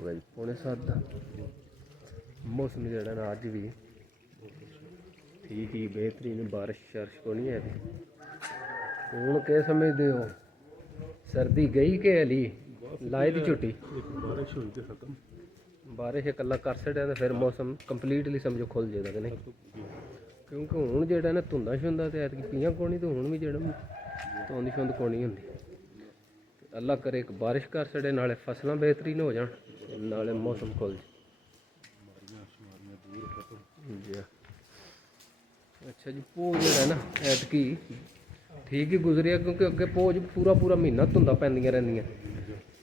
हो गया जी 6:45 का। मौसम जोड़ा ना अज भी ठीक ही बेहतरीन, बारिश शारिश को नहीं है। हूँ क्या समझते हो, सर्दी गई के अली लाई दी छुट्टी? बारिश हुई तो खत्म, बारिश कला कर छड़िया तो फिर मौसम कंप्लीटली समझो खुल जाएगा कि नहीं, क्योंकि हूँ जो ना धुंदा शुंदा तो ऐतकी पियाँ कोनी, तो हूँ भी जो धुंद शुंद कोनी होंगी। अल्लाह करे एक बारिश कर छड़े, नाले फसलां बेहतरीन हो जान, नाले मौसम खुल जी। अच्छा जी, भोज जो ना ऐतकी ठीक ही गुजरिया, क्योंकि अगे भोज पूरा पूरा महीना धुंदा पैंदियां रहिंदियां।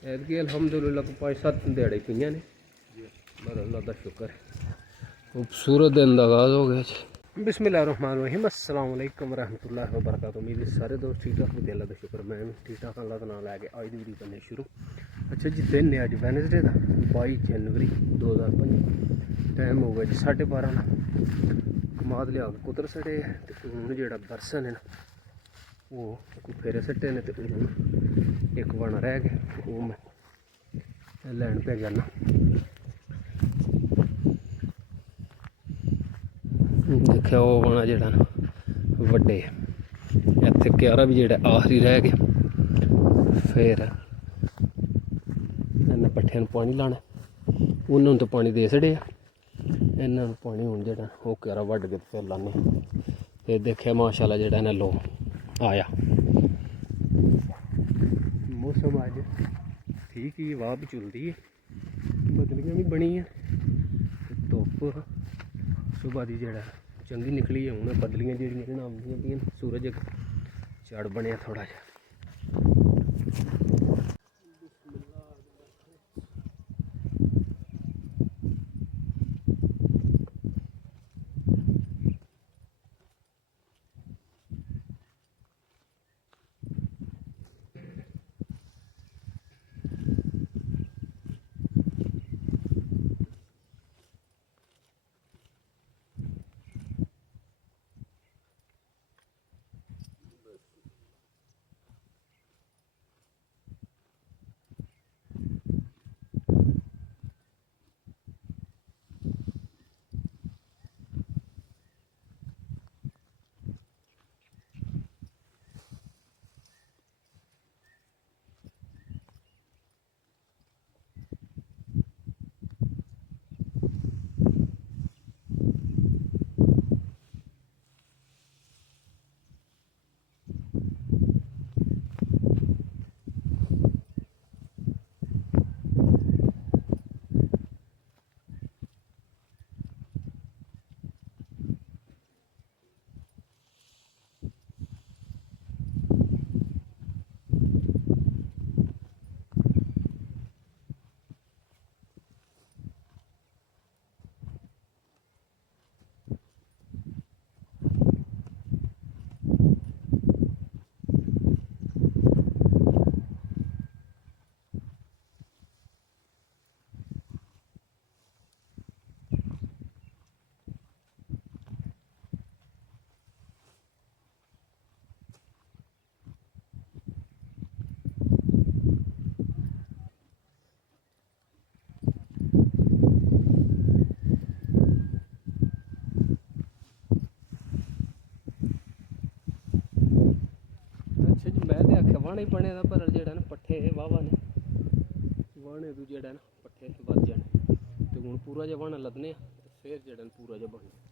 ऐतकी अलहमदुलिल्लाह 5-7 दिहाड़े पईयां ने, पर अल्लाह का शुक्र है खूबसूरत दिन का आगाज़ हो गया। बिस्मिल्लाहिर्रहमानिर्रहीम, अस्सलाम वालेकुम रहमतुल्लाहि व बरकातुहू। उम्मीद है सारे दोस्त ठीक ठाक होंगे, अल्लाह का शुक्र मैं भी ठीक ठाक। अल्लाह का नाम लैके अज की वीडियो करने शुरू। अच्छा जी, दिन है अज वैनसडे का 22 जनवरी 2025। टाइम हो गया जी 12:30 ना। कमाद लिया के कुतर सड़े तो हूँ जो बरसन है ना वो फेरे सट्टे ने, तो हूँ एक बना रह गया, वो मैं लैन पे जाना। देखिया वो बना जोड़ा ना व्डे इतने क्यारा भी जो आखिरी रह गया। फिर इन्हें पट्ठे पानी लाना, उन्होंने तो पानी दे छड़े, इन्होंने पानी हूँ जो वो क्यारा वड्ड के फिर लाने। फिर देखिया माशाल्लाह जो इन्हें लो आया। मौसम अज ठीक ही, वाह भी चलती है, बदलियाँ भी बनी है, धुप्प सुबह की जो चंगी निकली है। हूँ बदलियाँ जड़ियाँ आमदियाँ पियां, सूरज चढ़ बनया थोड़ा जा। अच्छा जी, मैं तो आख्या वाहने ही बने पर जो ना पट्ठे वाहवा ने, वाहने तो जो ना पट्ठे बच जाने, तो हूँ पूरा जहा वाहना लदने तो फिर जो पूरा जहा बनना।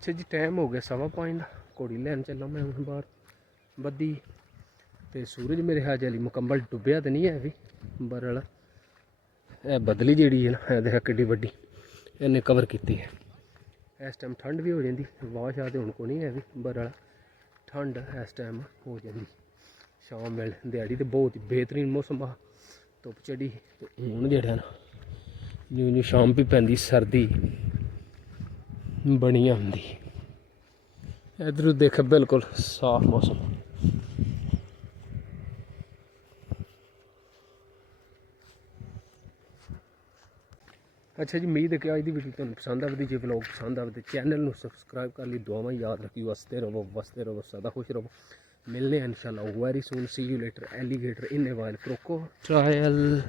ਅੱਛਾ ਜੀ, ਟਾਈਮ ਹੋ ਗਿਆ 5:15 ਦਾ। ਘੋੜੀ ਲੈਣ ਚੱਲਾਂ ਮੈਂ ਹੁਣ ਬਾਹਰ ਬੱਦੀ। ਤੇ ਸੂਰਜ ਮੇਰੇ ਹਾਲੇ ਮੁਕੰਮਲ ਡੁੱਬਿਆ ਤਾਂ ਨਹੀਂ ਹੈ ਵੀ ਅੰਬਰ ਵਾਲਾ। ਇਹ ਬਦਲੀ ਜਿਹੜੀ ਹੈ ਨਾ, ਇਹ ਦੇਖ ਕਿੱਡੀ ਵੱਡੀ ਇਹਨੇ ਕਵਰ ਕੀਤੀ ਹੈ। ਇਸ ਟਾਈਮ ਠੰਡ ਵੀ ਹੋ ਜਾਂਦੀ, ਵਾਹ ਸ਼ਾਹ ਤੇ ਹੁਣ ਕੋਈ ਨਹੀਂ ਹੈ ਵੀ ਅੰਬਰ ਵਾਲਾ। ਠੰਡ ਇਸ ਟਾਈਮ ਹੋ ਜਾਂਦੀ ਸ਼ਾਮ ਵੇਲੇ। ਦਿਹਾੜੀ ਤੇ ਬਹੁਤ ਹੀ ਬਿਹਤਰੀਨ ਮੌਸਮ ਆ, ਧੁੱਪ ਚੜੀ। ਤੇ ਹੁਣ ਜਿਹੜਾ ਨਾ ਜਿਉਂ ਜਿਉਂ ਸ਼ਾਮ ਵੀ ਪੈਂਦੀ, ਸਰਦੀ ਬਣੀ ਹੁੰਦੀ। ਇੱਧਰ ਦੇਖ ਬਿਲਕੁਲ ਸਾਫ ਮੌਸਮ। ਅੱਛਾ ਜੀ, ਉਮੀਦ ਹੈ ਕਿ ਅੱਜ ਦੀ ਵੀਡੀਓ ਤੁਹਾਨੂੰ ਪਸੰਦ ਆਵੇਗੀ। ਜੇ ਵਲੌਗ ਪਸੰਦ ਆਵੇ ਤਾਂ ਚੈਨਲ ਨੂੰ ਸਬਸਕ੍ਰਾਈਬ ਕਰ ਲਈ। ਦੁਆਵਾਂ ਯਾਦ ਰੱਖਿਓ, ਵਸਦੇ ਰਹੋ, ਸਦਾ ਖੁਸ਼ ਰਹੋ। ਮਿਲਨੇ ਆ ਇਨਸ਼ਾਅੱਲਾ very soon. See you later. Alligator in a while, crocodile.